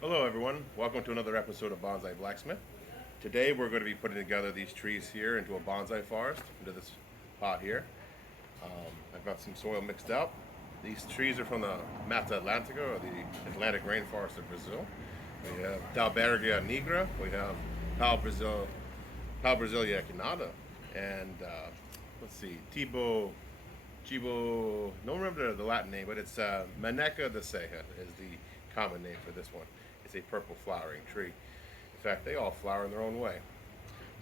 Hello everyone, welcome to another episode of Bonsai Blacksmith. Today we're going to be putting together these trees here into a bonsai forest, into this pot here. I've got some soil mixed out. These trees are from the Mata Atlântica, or the Atlantic rainforest of Brazil. We have Dalbergia nigra, we have Pau Brasilia Quinada, and let's see, don't remember the Latin name, but it's Maneca de Serra is the common name for this one. It's a purple flowering tree. In fact, they all flower in their own way.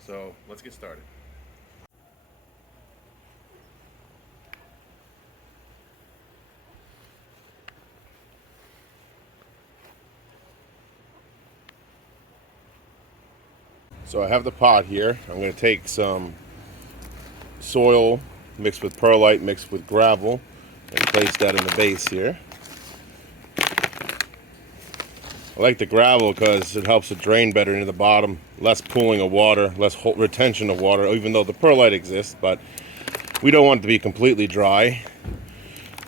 So let's get started. So I have the pot here. I'm going to take some soil mixed with perlite, mixed with gravel, and place that in the base here. I like the gravel because it helps it drain better into the bottom, less pooling of water, less retention of water, even though the perlite exists, but we don't want it to be completely dry.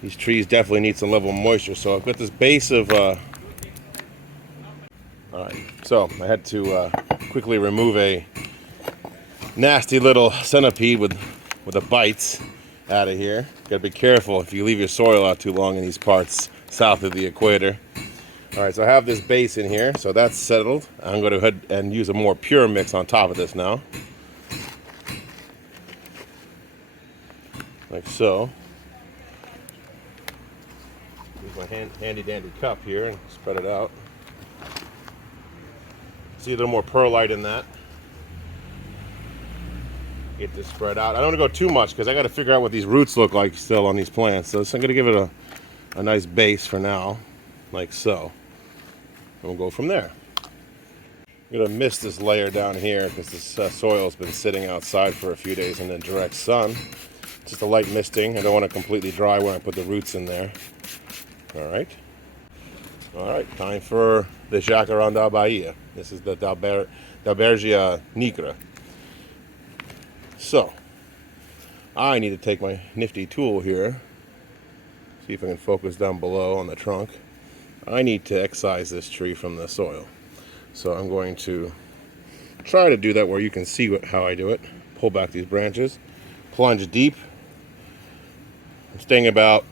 These trees definitely need some level of moisture, so I've got this base of alright, so I had to quickly remove a nasty little centipede with the bites out of here. Gotta be careful if you leave your soil out too long in these parts south of the equator. Alright, so I have this base in here, so that's settled. I'm going to go ahead and use a more pure mix on top of this now. Like so. Use my handy dandy cup here and spread it out. See a little more perlite in that. Get this spread out. I don't want to go too much because I got to figure out what these roots look like still on these plants. So I'm going to give it a nice base for now, like so. And we'll go from there. I'm going to mist this layer down here because this soil has been sitting outside for a few days in the direct sun. Just a light misting. I don't want it completely dry when I put the roots in there. Alright. Alright, time for the Jacaranda Bahia. This is the Dalbergia nigra. So, I need to take my nifty tool here. See if I can focus down below on the trunk. I need to excise this tree from the soil. So I'm going to try to do that where you can see how I do it. Pull back these branches, plunge deep. I'm staying about,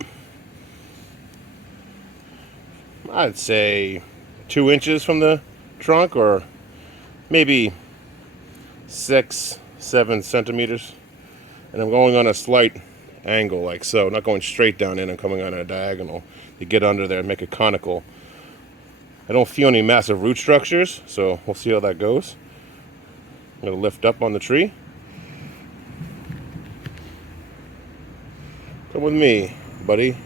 I'd say, 2 inches from the trunk, or maybe 6-7 centimeters. And I'm going on a slight angle like so, not going straight down in. I'm coming on a diagonal to get under there and make it conical. I don't feel any massive root structures, so we'll see how that goes. I'm going to lift up on the tree. Come with me, buddy.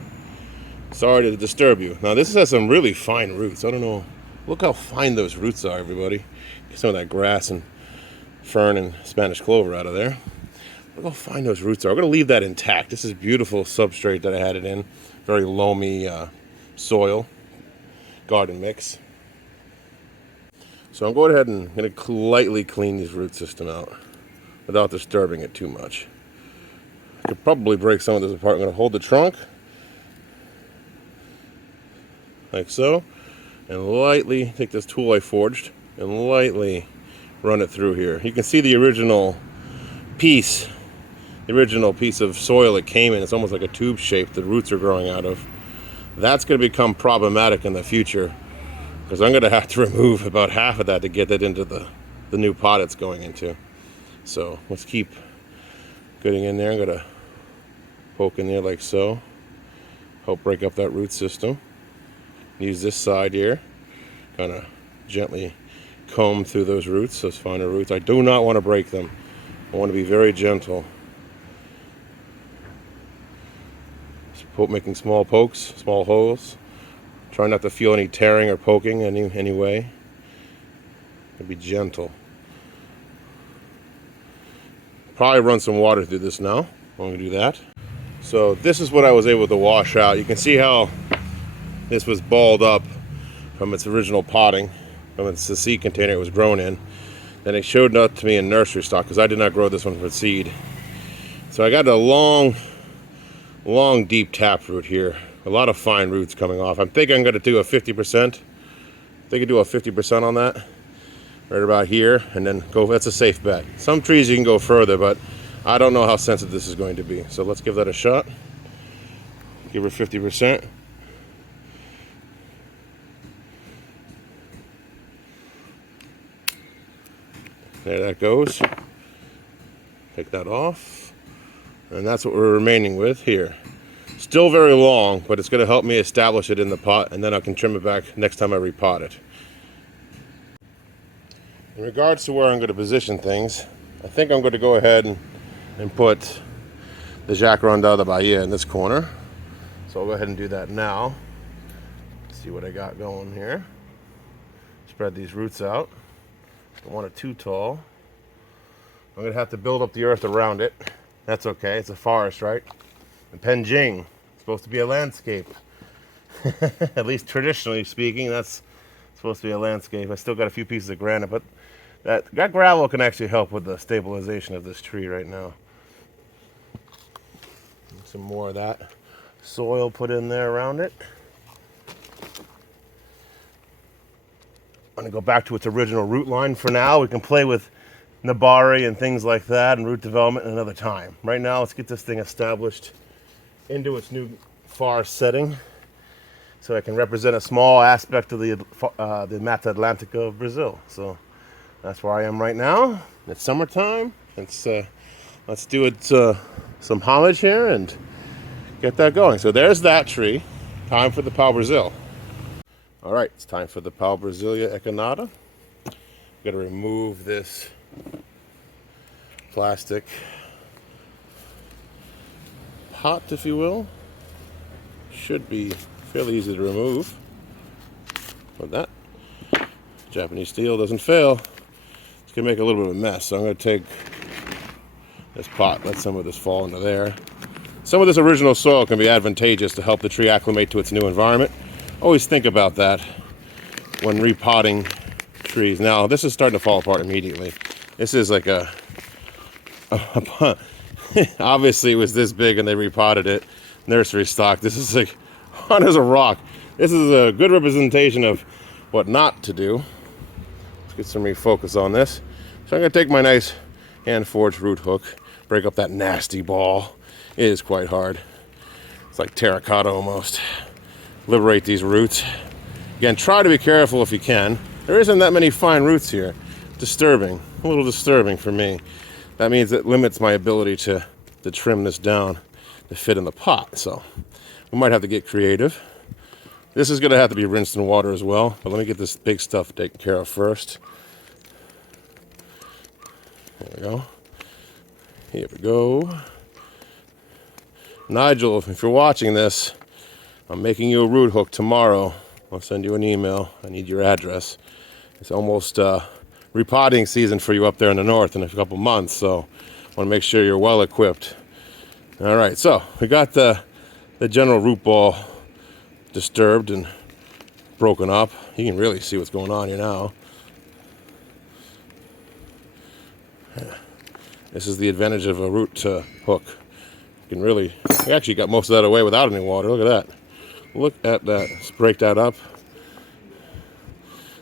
Sorry to disturb you. Now this has some really fine roots. I don't know. Look how fine those roots are, everybody. Get some of that grass and fern and Spanish clover out of there. Look how fine those roots are. I'm going to leave that intact. This is beautiful substrate that I had it in. Very loamy soil. Garden mix. So I'm going ahead and going to lightly clean this root system out without disturbing it too much. I could probably break some of this apart. I'm going to hold the trunk like so, and lightly take this tool I forged and lightly run it through here. You can see the original piece of soil it came in. It's almost like a tube shape the roots are growing out of. That's going to become problematic in the future because I'm going to have to remove about half of that to get that into the new pot it's going into. So let's keep getting in there. I'm going to poke in there like so. Help break up that root system. Use this side here. Kind of gently comb through those roots, those finer roots. I do not want to break them. I want to be very gentle. Making small pokes, small holes. Try not to feel any tearing or poking any way. And be gentle. Probably run some water through this now. I'm going to do that. So this is what I was able to wash out. You can see how this was balled up from its original potting, from its seed container it was grown in. Then it showed up to me in nursery stock because I did not grow this one for seed. So I got a long deep taproot here. A lot of fine roots coming off. I'm thinking I'm going to do a 50%. They could do a 50% on that, right about here, and then go. That's a safe bet. Some trees you can go further, but I don't know how sensitive this is going to be. So let's give that a shot. Give her 50%. There that goes. Take that off. And that's what we're remaining with here. Still very long, but it's going to help me establish it in the pot, and then I can trim it back next time I repot it. In regards to where I'm going to position things, I think I'm going to go ahead and put the Jacaranda de Bahia in this corner. So I'll go ahead and do that now. See what I got going here. Spread these roots out. Don't want it too tall. I'm going to have to build up the earth around it. That's okay. It's a forest, right? And Penjing, it's supposed to be a landscape. At least traditionally speaking, that's supposed to be a landscape. I still got a few pieces of granite, but that gravel can actually help with the stabilization of this tree right now. Some more of that soil put in there around it. I'm going to go back to its original root line for now. We can play with Nabari and things like that and root development another time. Right now, let's get this thing established into its new forest setting so I can represent a small aspect of the Mata Atlântica of Brazil. So that's where I am right now. It's summertime. Let's do it some homage here and get that going. So there's that tree. Time for the Pau Brazil. All right, it's time for the Pau Brasilia echinata. I'm going to remove this plastic pot, if you will. Should be fairly easy to remove. But that Japanese steel doesn't fail. It's going to make a little bit of a mess. So I'm going to take this pot, let some of this fall into there. Some of this original soil can be advantageous to help the tree acclimate to its new environment. Always think about that when repotting trees. Now, this is starting to fall apart immediately. This is like a obviously it was this big and they repotted it. Nursery stock. This is like hard as a rock. This is a good representation of what not to do. Let's get some refocus on this. So I'm going to take my nice hand-forged root hook, break up that nasty ball. It is quite hard. It's like terracotta almost. Liberate these roots. Again, try to be careful if you can. There isn't that many fine roots here. Disturbing. A little disturbing for me. That means it limits my ability to trim this down to fit in the pot. So we might have to get creative. This is going to have to be rinsed in water as well. But let me get this big stuff taken care of first. There we go. Here we go. Nigel, if you're watching this, I'm making you a root hook tomorrow. I'll send you an email. I need your address. It's almost repotting season for you up there in the north in a couple months, so I want to make sure you're well equipped. All right, so we got the general root ball disturbed and broken up. You can really see what's going on here now. This is the advantage of a root hook. You can really, we actually got most of that away without any water. Look at that. Look at that. Let's break that up.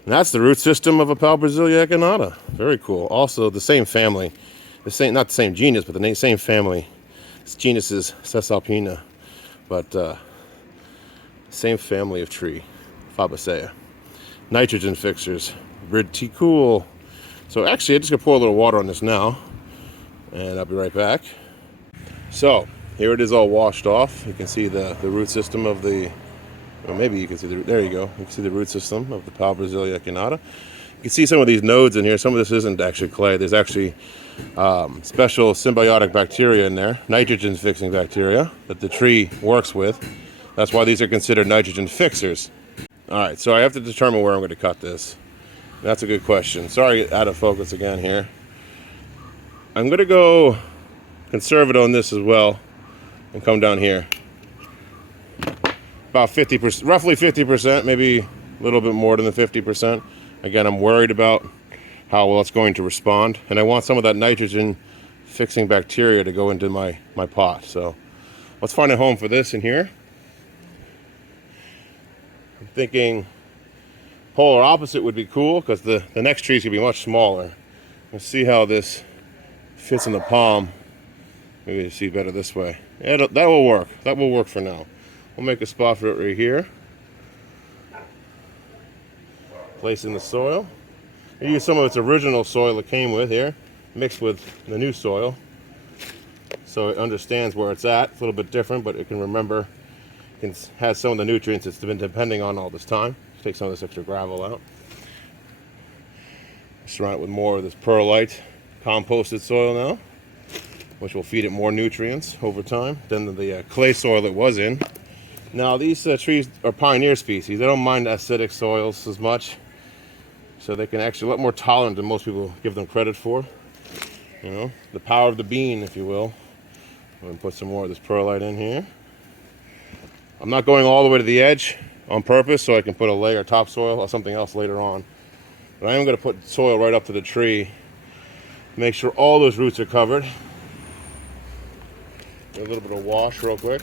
And that's the root system of a Pau Brasilia echinata. Very cool. Also, the same family. Not the same genus, but the same family. This genus is Cisalpina, but same family of tree, Fabaceae. Nitrogen fixers, pretty cool. So actually, I'm just gonna pour a little water on this now, and I'll be right back. So here it is, all washed off. You can see the root system of the, or maybe you can see there you go. You can see the root system of the Pau Brasilia echinata. You can see some of these nodes in here. Some of this isn't actually clay. There's actually special symbiotic bacteria in there, nitrogen fixing bacteria that the tree works with. That's why these are considered nitrogen fixers. All right, so I have to determine where I'm going to cut this. That's a good question. Sorry, out of focus again here. I'm going to go conservative on this as well and come down here. About 50%, roughly 50%, maybe a little bit more than the 50%. Again, I'm worried about how well it's going to respond, and I want some of that nitrogen fixing bacteria to go into my pot. So let's find a home for this in here. I'm thinking polar opposite would be cool, because the next tree is going to be much smaller. Let's see how this fits in the palm. Maybe you see better this way. Yeah, that will work. That will work for now. We'll make a spot for it right here. Place in the soil. I use some of its original soil it came with here, mixed with the new soil, so it understands where it's at. It's a little bit different, but it can remember, it has some of the nutrients it's been depending on all this time. Let's take some of this extra gravel out. Surround it with more of this perlite composted soil now, which will feed it more nutrients over time than the clay soil it was in. Now these trees are pioneer species. They don't mind acidic soils as much, so they can actually a lot more tolerant than most people give them credit for. You know, the power of the bean, if you will. I'm gonna put some more of this perlite in here. I'm not going all the way to the edge on purpose so I can put a layer of topsoil or something else later on. But I am gonna put soil right up to the tree. Make sure all those roots are covered. A little bit of wash real quick.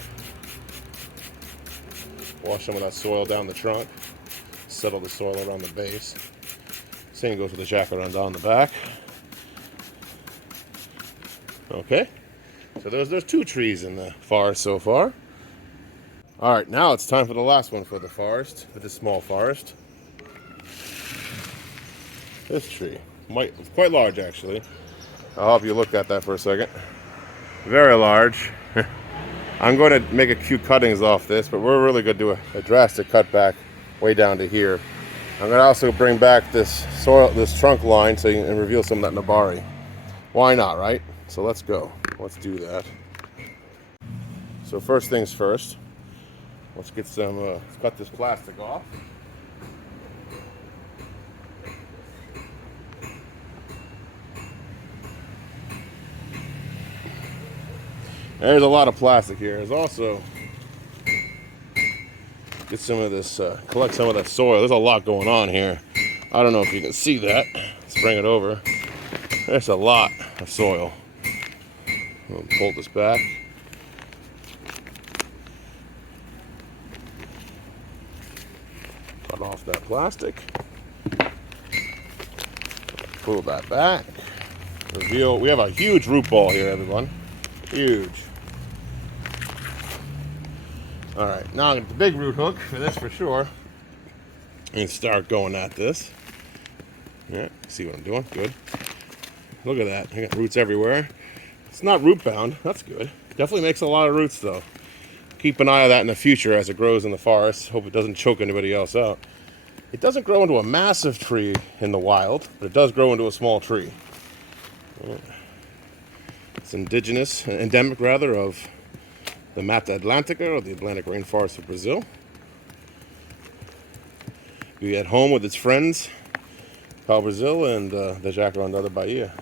Wash some of that soil down the trunk. Settle the soil around the base. Same goes with the jacaranda on the back. Okay, so there's 2 trees in the forest so far. All right, now it's time for the last one for the forest, for this small forest. This tree, it's quite large actually. I'll help you look at that for a second. Very large. I'm going to make a few cuttings off this, but we're really going to do a drastic cut back way down to here. I'm going to also bring back this trunk line so you can reveal some of that nabari. Why not, right? So let's go. Let's do that. So first things first, let's get some, let's cut this plastic off. There's a lot of plastic here. There's also, get some of this, collect some of that soil. There's a lot going on here. I don't know if you can see that. Let's bring it over. There's a lot of soil. We'll pull this back. Cut off that plastic. Pull that back. Reveal, we have a huge root ball here, everyone. Huge. All right, now I'm going to get the big root hook for this for sure. And start going at this. Yeah, see what I'm doing? Good. Look at that. I got roots everywhere. It's not root bound. That's good. Definitely makes a lot of roots though. Keep an eye on that in the future as it grows in the forest. Hope it doesn't choke anybody else out. It doesn't grow into a massive tree in the wild, but it does grow into a small tree. It's indigenous, endemic rather, of the Mata Atlântica, or the Atlantic rainforest of Brazil. Be at home with its friends, Pau Brazil and the Jacaranda da Bahia.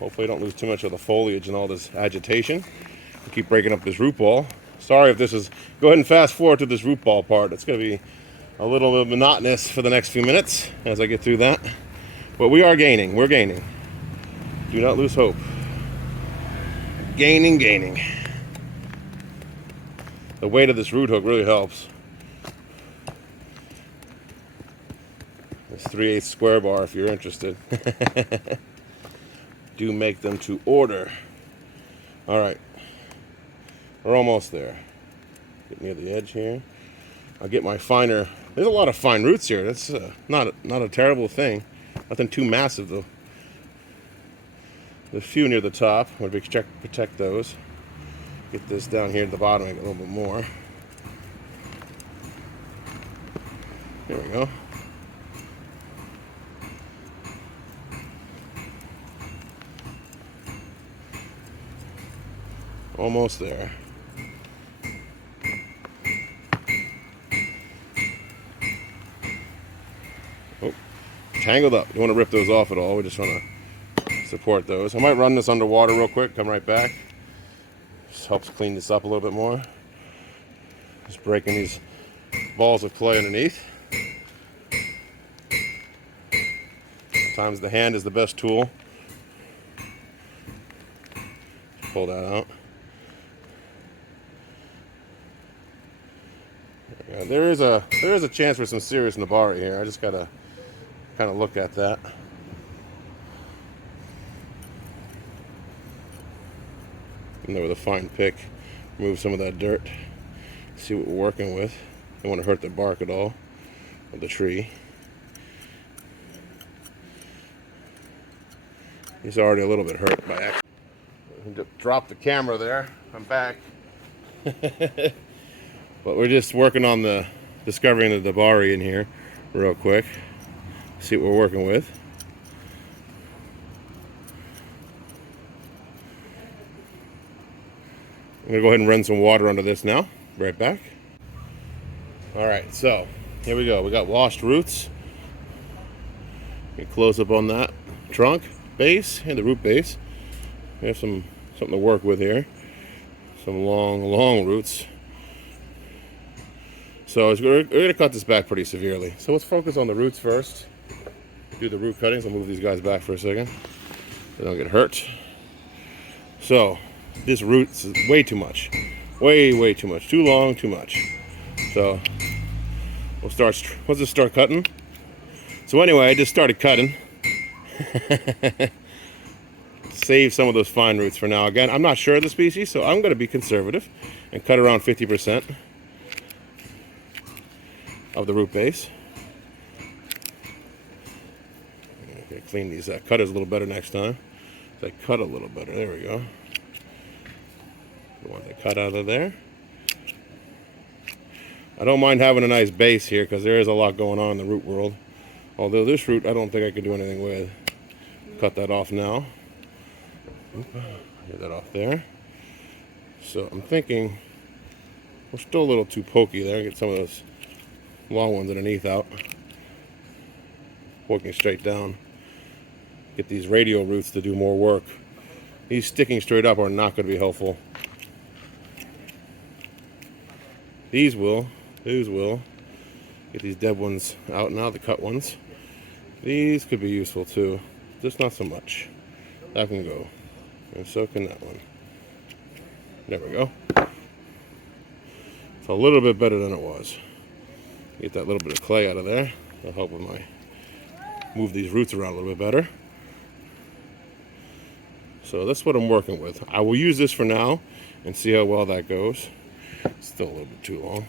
Hopefully I don't lose too much of the foliage and all this agitation. I'll keep breaking up this root ball. Sorry if this is, go ahead and fast forward to this root ball part. It's going to be a little bit monotonous for the next few minutes as I get through that. But we are gaining, we're gaining. Do not lose hope. Gaining, gaining. The weight of this root hook really helps. It's 3/8 square bar if you're interested. Do make them to order. All right, we're almost there. Get near the edge here. I'll get my finer. There's a lot of fine roots here. That's not a terrible thing. Nothing too massive though. There's a few near the top. I'm going to protect those. Get this down here at the bottom, make it a little bit more. There we go. Almost there. Oh, tangled up. You want to rip those off at all? We just want to support those. I might run this underwater real quick, come right back. Just helps clean this up a little bit more. Just breaking these balls of clay underneath. Sometimes the hand is the best tool. Just pull that out. There we Yeah, there is a chance for some serious Nabari here. I just gotta kind of look at that. And there with a fine pick, remove some of that dirt. See what we're working with. Don't want to hurt the bark at all of the tree. He's already a little bit hurt by accident. Dropped the camera there. I'm back. But we're just working on the discovering the Nabari in here real quick. See what we're working with. I'm gonna go ahead and run some water under this now. Right back. All right, so here we go. We got washed roots. Get close up on that trunk base and the root base. We have something to work with here. Some long roots. So we're gonna cut this back pretty severely. So let's focus on the roots first. Do the root cuttings. I'll move these guys back for a second. They don't get hurt. So this root is way too much. Way too much. Too long, too much. So let's just start cutting. So anyway, I just started cutting. Save some of those fine roots for now. Again, I'm not sure of the species, so I'm going to be conservative and cut around 50% of the root base. Okay, clean these cutters a little better next time. So I cut a little better. There we go. The ones I cut out of there. I don't mind having a nice base here because there is a lot going on in the root world. Although this root, I don't think I could do anything with. Cut that off now. Get that off there. So I'm thinking we're still a little too pokey there. Get some of those long ones underneath out. Poking straight down. Get these radial roots to do more work. These sticking straight up are not going to be helpful. These will. Get these dead ones out now, the cut ones. These could be useful too, just not so much. That can go, and so can that one. There we go. It's a little bit better than it was. Get that little bit of clay out of there. That'll help with my move these roots around a little bit better. So that's what I'm working with. I will use this for now and see how well that goes. Still a little bit too long.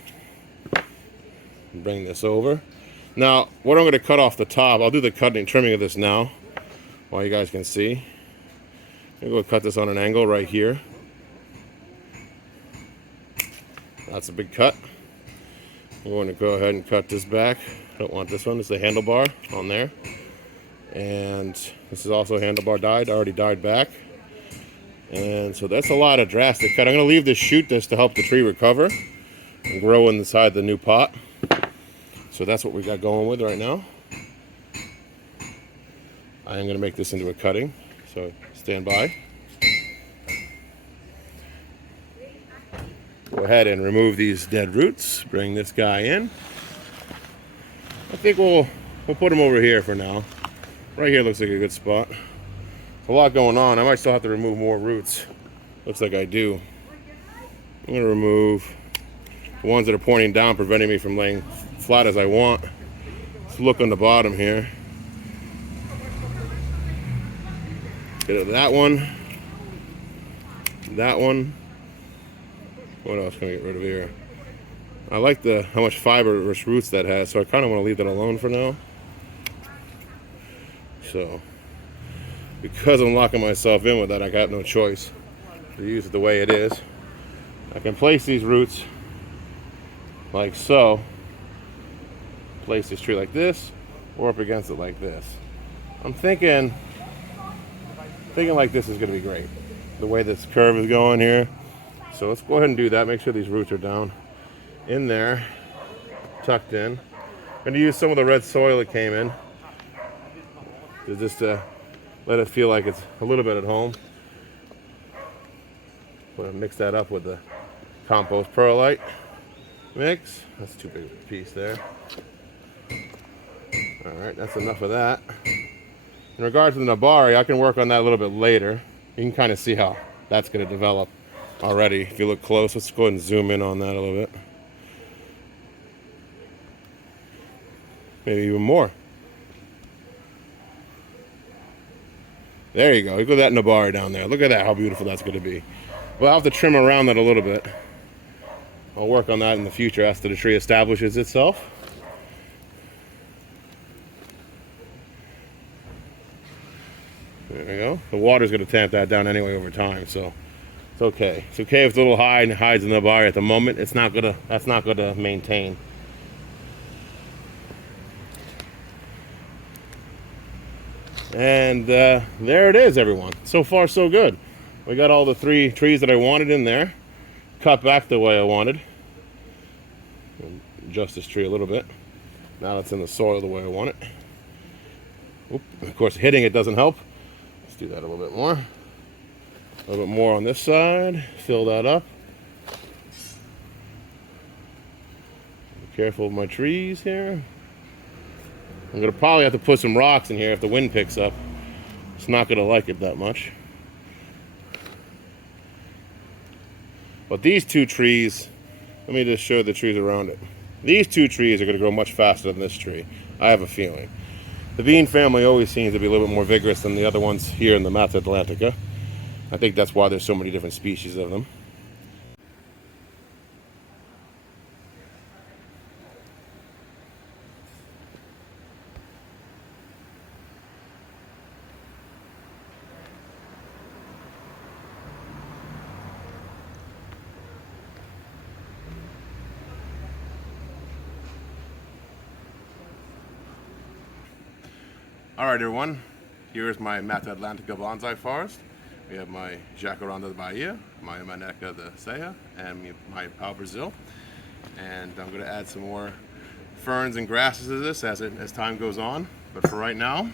Bring this over. Now, what I'm going to cut off the top, I'll do the cutting and trimming of this now, while you guys can see. I'm going to cut this on an angle right here. That's a big cut. I'm going to go ahead and cut this back. I don't want this one. It's the handlebar on there. And this is also a handlebar dyed, already dyed back. And so that's a lot of drastic cut. I'm going to leave this shoot just to help the tree recover and grow inside the new pot. So that's what we got going with right now. I am going to make this into a cutting, so stand by. Go ahead and remove these dead roots. Bring this guy in. I think we'll put him over here for now. Right here looks like a good spot. A lot going on. I might still have to remove more roots. Looks like I do. I'm going to remove the ones that are pointing down, preventing me from laying flat as I want. Let's look on the bottom here. Get it, that one. That one. What else can I get rid of here? I like how much fibrous roots that has, so I kind of want to leave that alone for now. So, because I'm locking myself in with that, I got no choice to use it the way it is. I can place these roots like so. Place this tree like this, or up against it like this. I'm thinking like this is going to be great. The way this curve is going here. So let's go ahead and do that. Make sure these roots are down in there, tucked in. I'm going to use some of the red soil that came in to just let it feel like it's a little bit at home. I'm going to mix that up with the compost perlite mix. That's too big of a piece there. All right, that's enough of that. In regards to the Nabari, I can work on that a little bit later. You can kind of see how that's going to develop already. If you look close, let's go ahead and zoom in on that a little bit. maybe even more. There you go. Look at that Nabari down there. Look at that, how beautiful that's going to be. We'll have to trim around that a little bit. I'll work on that in the future after the tree establishes itself. There we go. The water's going to tamp that down anyway over time, so it's okay. It's okay if it's a little high and it hides in the bar at the moment. That's not gonna maintain. And there it is, everyone. So far, so good. We got all the 3 trees that I wanted in there. Cut back the way I wanted. Adjust this tree a little bit. Now it's in the soil the way I want it. Oop. Of course, hitting it doesn't help. Let's do that a little bit more. A little bit more on this side. Fill that up. Be careful of my trees here. I'm going to probably have to put some rocks in here if the wind picks up. It's not going to like it that much. But these 2 trees, let me just show the trees around it. These 2 trees are going to grow much faster than this tree. I have a feeling. The bean family always seems to be a little bit more vigorous than the other ones here in the Mata Atlantica. I think that's why there's so many different species of them. Alright everyone, here's my Mata Atlantica bonsai forest. We have my Jacaranda de Bahia, my Maneca de Serra, and my Pau Brazil. And I'm going to add some more ferns and grasses to this as time goes on. But for right now,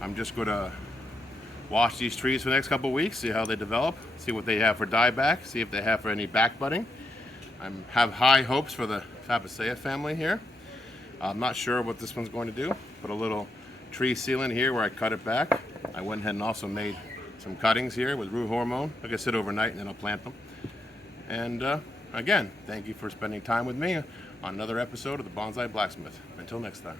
I'm just going to watch these trees for the next couple of weeks, see how they develop, see what they have for dieback, see if they have for any back budding. I have high hopes for the Fabaceae family here. I'm not sure what this one's going to do. Put a little tree sealant here where I cut it back. I went ahead and also made some cuttings here with root hormone. I can sit overnight and then I'll plant them. And again, thank you for spending time with me on another episode of the Bonsai Blacksmith. Until next time.